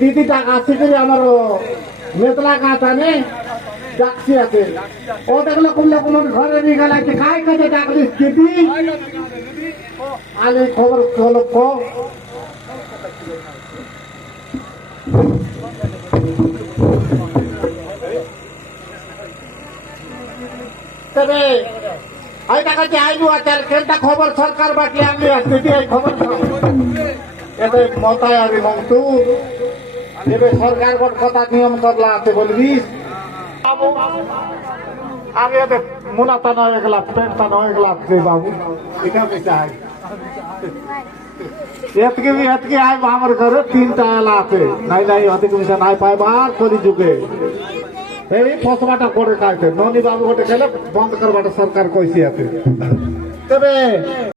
দিদি টাকা আছে আমার মেতলা কাঁচা নেই ডাকছি আছে ও দেখলো কোনটা কোন ঘরে নিয়ে গেল খাই কাছে ডাকলিস দিদি আলে খবর হলো তবে আমি দেখাচ্ছি আইবু আছে কেনটা খবর সরকার বাকি আমি আসতেছি এই খবর এতে মতায় আর মন্তু এবার সরকার কথা নিয়ম করলা আছে বলবিস আমি এতে মুনাতা নয় গেলাম পেটটা নয় গেলাম বাবু এটা চাই এতকে আইব আমার ঘরে 3টা এলা আছে নাই নাই অতি তুমি নাই পাইবার কলি যুগে এই ফসবাটা করে খাইতে ননি বাবু গোটে খেলে বন্ধ করবাটা সরকার কইছি আছে তবে